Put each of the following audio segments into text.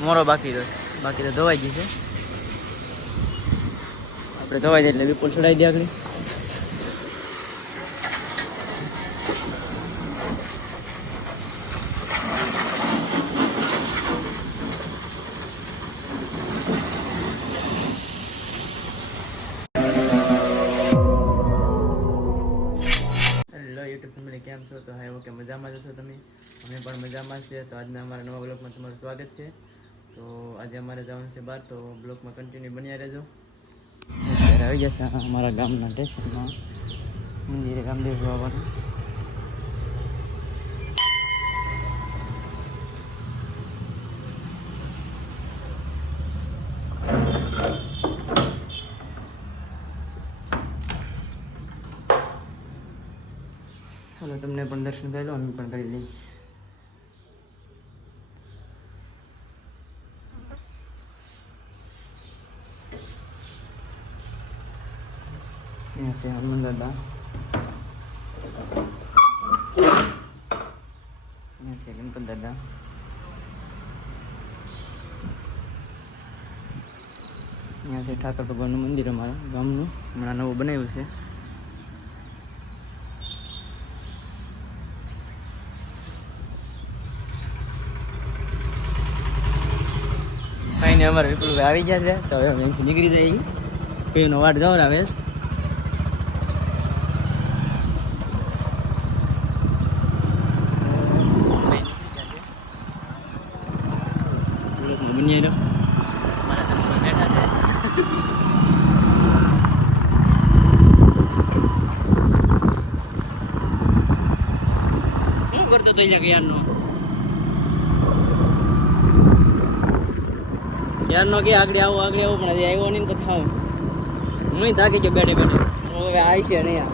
મોરો બાકી રહ્યો. બાકી તો ધોવાઈ ગઈ છે. આપણે ધોવાઈ જાય એટલે વિપુલ છોડાવી દે આગળ. છો તો હા ઓકે મજામાં જશો તમે? અમે પણ મજામાં છીએ. તો આજના અમારા નવા બ્લોગમાં તમારું સ્વાગત છે. તો આજે અમારે જવાનું છે બહાર, તો બ્લોગમાં કન્ટિન્યુ બન્યા રહેજો. આવી જશે, અમારા ગામના સ્ટેશનમાં. મંદિરે ગામદેવ બાબાનું ચાલો તમને પણ દર્શન કરી લો, અમે પણ કરી લઈએ. અહીંયા છે હનુમાન દાદા. અહીંયા છે ગણપત દાદા. અહીંયા છે ઠાકર ભગવાનનું મંદિર અમારા ગામનું. હમણાં નવું બનાવ્યું છે. ને અમારે વિપુલ આવી ગયા છે તો હવે અમે અહીંથી નીકળી જઈએ કઈનો વાટ જવો આવે શું કરતો તો યારનો કે આગળ આવો આગળ આવો, પણ હજી આવ્યો નહીં પછી આવો. હું થાકી ગયો બેઠે બેઠે. હવે આવી છે નહીં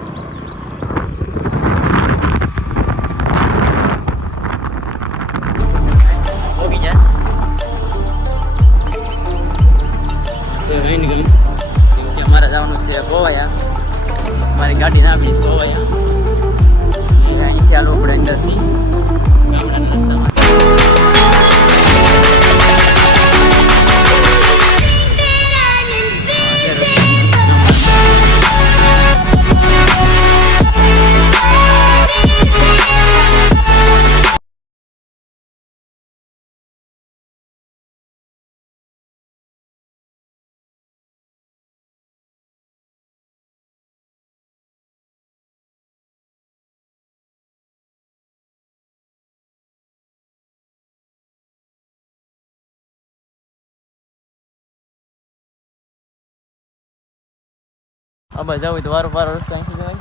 હા બસ જવું હોય તો વારો વારો રસ્તો અહીંથી જવાય.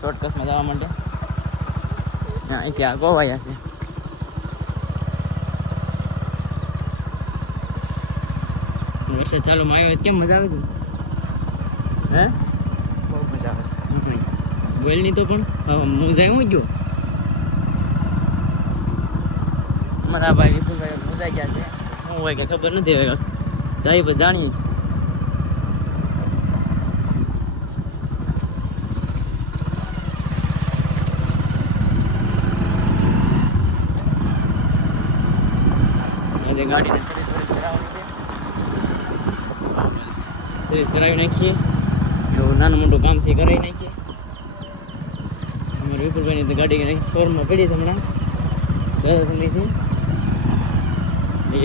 શોર્ટકટમાં જવા માટે. હા, અહીંથી આ ગોવાયા છે. રિક્ષા ચાલુ માં આવ્યો કેમ મજા આવે છે? હે? બહુ મજા આવે. બોલ નહીં તો પણ હા જાય હું ગયો. અમારા ભાઈ વિપુલભાઈ મજા ગયા છે. શું હોય કે ખબર નથી હવે. જાય જાણીએ આજે ગાડીને સર્વિસ વર્વિસ કરાવવાની છે? સર્વિસ કરાવી નાખીએ. એવું નાનું મોટું કામ છે, કરાવી નાખીએ. અમારે વિપુલભાઈની ગાડી શોરમાં પડી છે હમણાં. ગયા સંધી છે.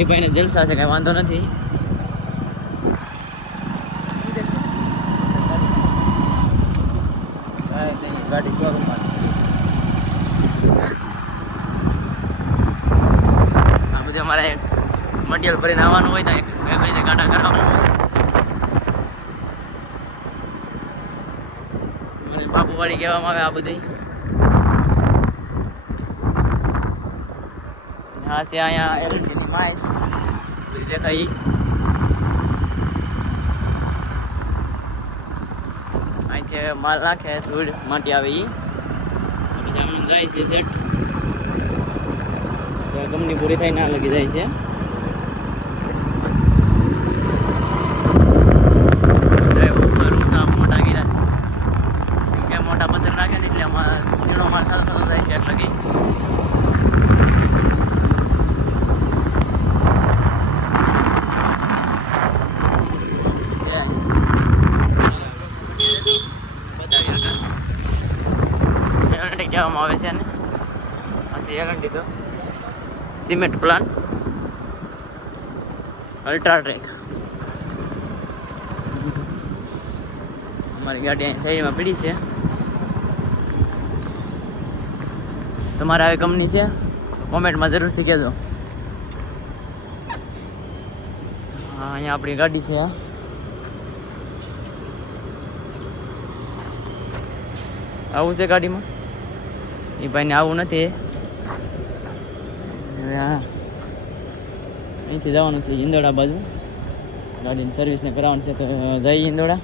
એ ભાઈને જલસા છે, કાંઈ વાંધો નથી. ગાડી શોરૂમમાં આ બધું અમારે મટીરિયલ ભરીને આવવાનું હોય તો એવી રીતે ગાડા કરવાનું હોય બાપુવાડી કહેવામાં આવે આ બધી. આ છે અહીંયા એલએનટીની માઇસ. બધી દેખાય. અહીંથી માલ નાખે, ધૂળ માટી આવે. એ બીજા જાય છે સેટ ગમની પૂરી થાય ના લગી જાય છે ડ્રાઈવર મારું સાપ મોટા ગીરા કેમ કે મોટા પથ્થર નાખે ને એટલે આમાં ઝીણો માલ થતો થતો જાય છે એટલે કે ગેરંટી તો. Cement plan. અલ્ટ્રાટ્રેક અમારી ગાડી અહીં સાઈડમાં પડી છે. તમારે આવી કંપની છે? કોમેન્ટમાં જરૂરથી કહેજો. હા, અહીંયા આપણી ગાડી છે. આવું છે ગાડીમાં? એ ભાઈને આવું નથી. હવે હા. અહીંથી જવાનું છે ઇંદોડા બાજુ. ગાડીની સર્વિસને કરાવવાનું છે તો જઈએ ઇંદોડા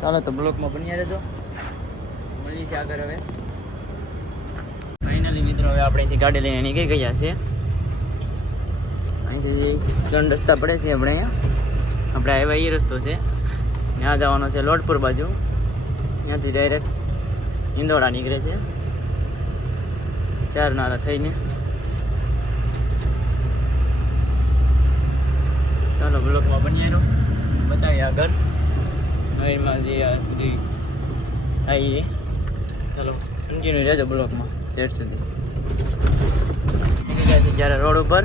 ચાલો તો બ્લોકમાં બની રહેજો. મળીએ છીએ આગળ હવે. ફાઇનલી મિત્રો, હવે આપણે અહીંથી ગાડી લઈને નીકળી ગયા છે અહીંથી ત્રણ રસ્તા પડે છે આપણે અહીંયા. આપણે આવ્યા એ રસ્તો છે. ત્યાં જવાનો છે લોટપુર બાજુ. ત્યાંથી ડાયરેક્ટ ઇંદોડા નીકળે છે. ચાર નારા થઈને. ચાલો બ્લોકમાં બની રહ્યો બતાવીએ આગળ. નવીનમાં જે બધી થાય ચાલો કન્ટિન્યુ રહેજો બ્લોકમાં છેડ સુધી. નીકળી ગયા છે જ્યારે રોડ ઉપર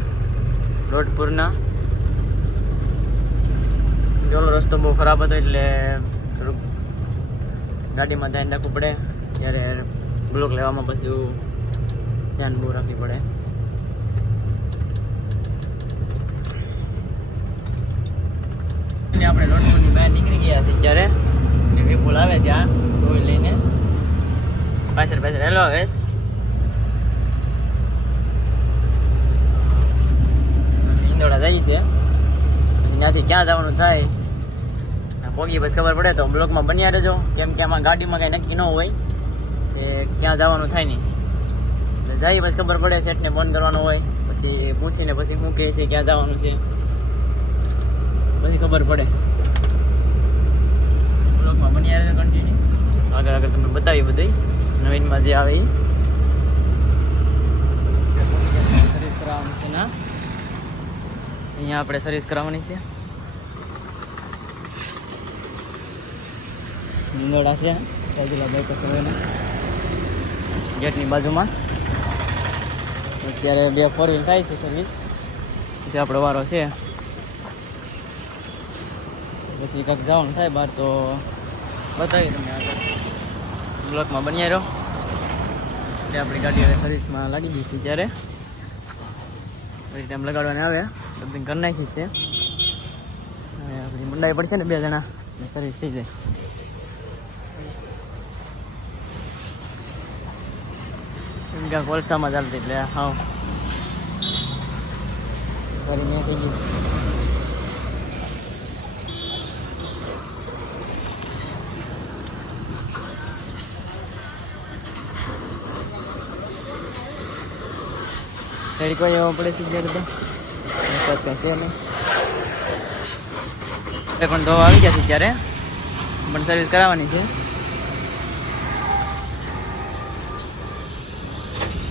રોડપુરના પેલો રસ્તો બહુ ખરાબ હતો એટલે થોડુંક ગાડીમાં ધ્યાન રાખવું પડે. ત્યારે બ્લોક લેવામાં પછી એવું ધ્યાન બહુ રાખવી પડે. આપણે લોટપુરની બહાર નીકળી ગયા હતી જ્યારે. વિપુલ આવે છે આ ટોય લઈને. પાછળ પાછળ. હેલો આવેશ ઇન્દોડા જાય છે. ત્યાંથી ક્યાં જવાનું થાય? આ પછી ખબર પડે તો બ્લોકમાં બન્યા રહેજો. કેમ કે આમાં ગાડીમાં કાંઈ નક્કી ન હોય. કે ક્યાં જવાનું થાય નહીં. એટલે જાય બસ ખબર પડે સેટને ફોન કરવાનો હોય. પછી પૂછીને પછી શું કહે છે, ક્યાં જવાનું છે. પછી ખબર પડે. બ્લોકમાં બન્યા રહેજો કન્ટિન્યુ આગળ આગળ તમને બતાવી બધી. નવીનમાં જે આવે એ અહીંયા આપણે સર્વિસ કરાવવાની છે. નીંદોડા છે. રાજુલા બાઈક ગેટની બાજુમાં. અત્યારે બે ફોર વ્હીલ થાય છે સર્વિસ પછી આપણો વારો છે. પછી કાંઈક જવાનું થાય બહાર તો બતાવી તમને આગળ. બ્લોકમાં બન્યા રહ્યો એટલે આપણી ગાડી હવે સર્વિસમાં લાગી ગઈ છે ત્યારે. પછી ટાઈમ લગાડવાને આવે. બધું કરી નાખી છે. આપણી મંડાઈ પડશે ને બે જણા. સર્વિસ થઈ જાય. કેમ કે કોલસામાં ચાલતી એટલે, હા. ફરી મેં થઈ ગઈ કોઈ એવો પડે છે જ્યારે તો છે નહીં. પણ ધોવા આવી ગયા છે ત્યારે. પણ સર્વિસ કરાવવાની છે.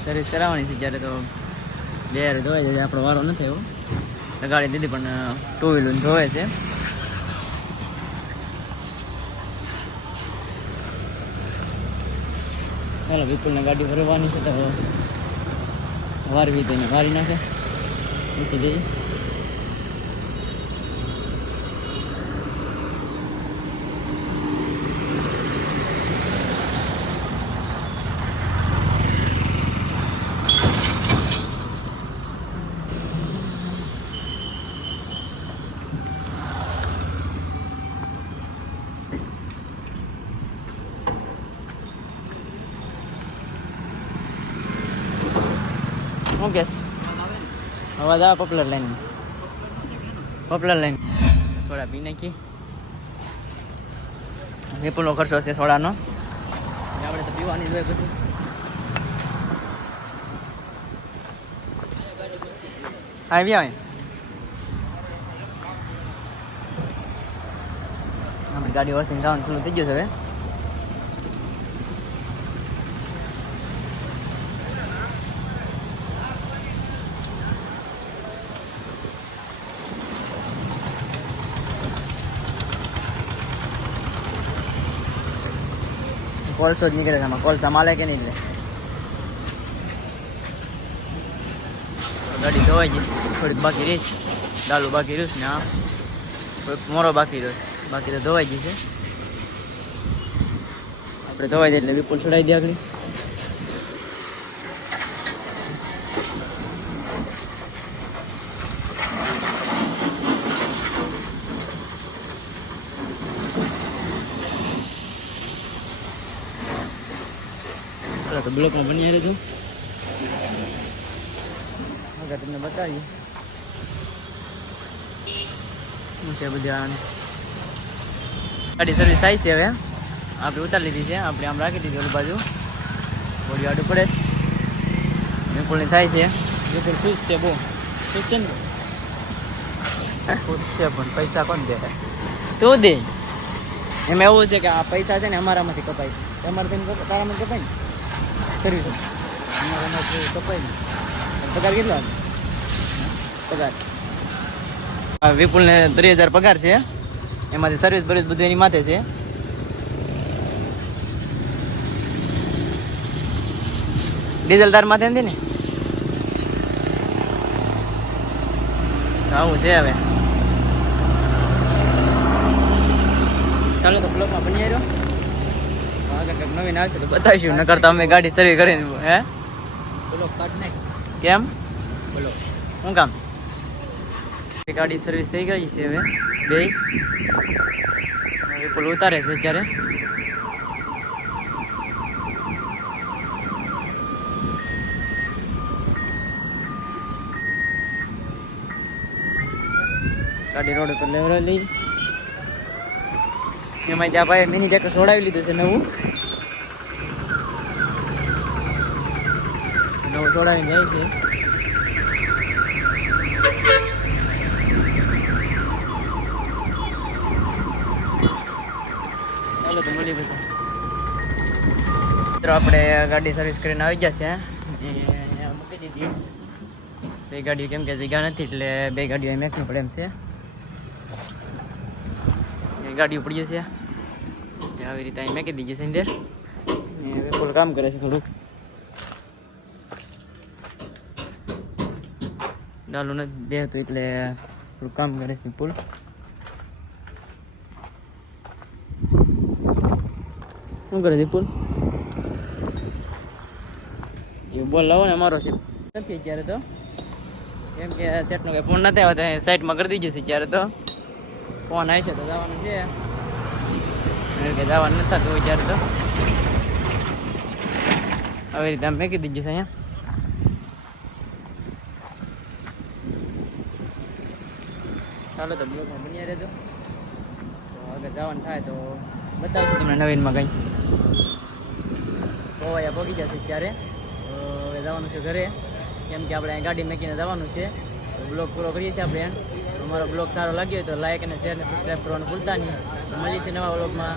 સર્વિસ કરાવવાની છે ત્યારે તો બે યાર છે આપણો વારો નથી એવો ગાડી દીધી, પણ ટુ વ્હીલર ધોવે છે. ચાલો વિપુલને ગાડી ભરવાની છે, તો વારવી તેને વારી નાખે. બેસી જઈએ. શું કેસ? અવાજ આવે popular line. Popular line. Soda પી નાખી. વિપુલનો ખર્ચો છે સોડાનો. આપણે તો પીવાની જોઈએ પછી. આવી આવે. ગાડી વોશિંગ થવાનું ચાલુ થઈ ગયું છે હવે. કોલસો જ નીકળે છે આમાં કોલસા માલે કે નીકળે ગાડી ધોવાઈ જઈશ થોડીક બાકી રહીશ દાલુ બાકી રહ્યું ને આ થોડુંક મોરો બાકી રહ્યો બાકી તો ધોવાઈ જશે આપણે ધોવાઈ જાય એટલે વિપુલ છોડાવી દે આગળ તો બ્લોકમાં બની રહેજો આગળ તમને બતાવીએ. શું છે બધી ગાડી સર્વિસ થાય છે હવે. આપણે ઉતારી લીધી છે. આપણે આમ રાખી દીધી ઓલી બાજુ. બોડી આડું પડે. વિપુલની થાય છે. વિપુલ ખુશ છે બહુ. ખુશ છે ને? ખુશ છે પણ પૈસા કોણ દે? તું દે. એમાં એવું છે કે આ પૈસા છે ને અમારામાંથી કપાય. તમારે કપાય? તારામાંથી કપાય ને? કરી દો ને, પગાર કેટલો? પગાર. વિપુલ વિપુલને ત્રીસ હજાર પગાર છે. એમાંથી સર્વિસ બર્વિસ બધું એની માથે છે. ડીઝલ તાર માથે નથી ને? આવું છે હવે. ચાલો તો બ્લોકમાં બની રહ્યો આગળ કંઈક નવીન આવશે તો બતાવીશું નકર તો અમે ગાડી સર્વિસ કરીને હે? બોલો કેમ? બોલો. શું કામ? ગાડી સર્વિસ થઈ ગઈ છે હવે બે. વિપુલ ઉતારે છે અત્યારે. ગાડી રોડ ઉપર લેવડાવી એમાં ત્યાં ભાઈ મિની ટ્રેક્ટર છોડાવી લીધું છે નવું. નવું છોડાવીને જાય છે ચાલો તો મળી પછી મિત્રો આપણે ગાડી સર્વિસ કરીને આવી ગયા છે અહીંયા મૂકી દીધી બે ગાડીઓ કેમ કે જગ્યા નથી, એટલે બે ગાડીઓ અહીં મેકવી પડે એમ છે. એ ગાડીઓ પડી જશે એ આવી રીતે અહીં મેકી દીધી છે અંદર. એ વિપુલ કામ કરે છે થોડુંક. ડાલુ નથી બે હતું એટલે થોડુંક કામ કરે છે પુલ શું કરે વિપુલ એ બોલ લાવો ને મારો છે નથી અત્યારે તો કેમ કે સેટનો કંઈ ફોન નથી આવ્યો તો સાઈડમાં કરી દીધું છે અત્યારે તો ફોન આવી છે તો જવાનું છે કે જવાનું નથી થતું અત્યારે તો આવી રીતે મેં મેકી દીધું છે અહીંયા ચાલો તો બ્લોગમાં બન્યા રહેજો. તો આગળ જવાનું થાય તો બતાવશું તમને નવીનમાં કંઈ. તો અહીંયા પગી જશે ત્યારે હવે જવાનું છે ઘરે. કેમ કે આપણે ગાડી મેકીને જવાનું છે. તો બ્લોગ પૂરો કરીએ છીએ આપણે. એમ અમારો બ્લોગ સારો લાગ્યો હોય તો લાઇક અને શેર અને સબસ્ક્રાઈબ કરવાનું ભૂલતા નહીં. મળીએ છીએ નવા બ્લોગમાં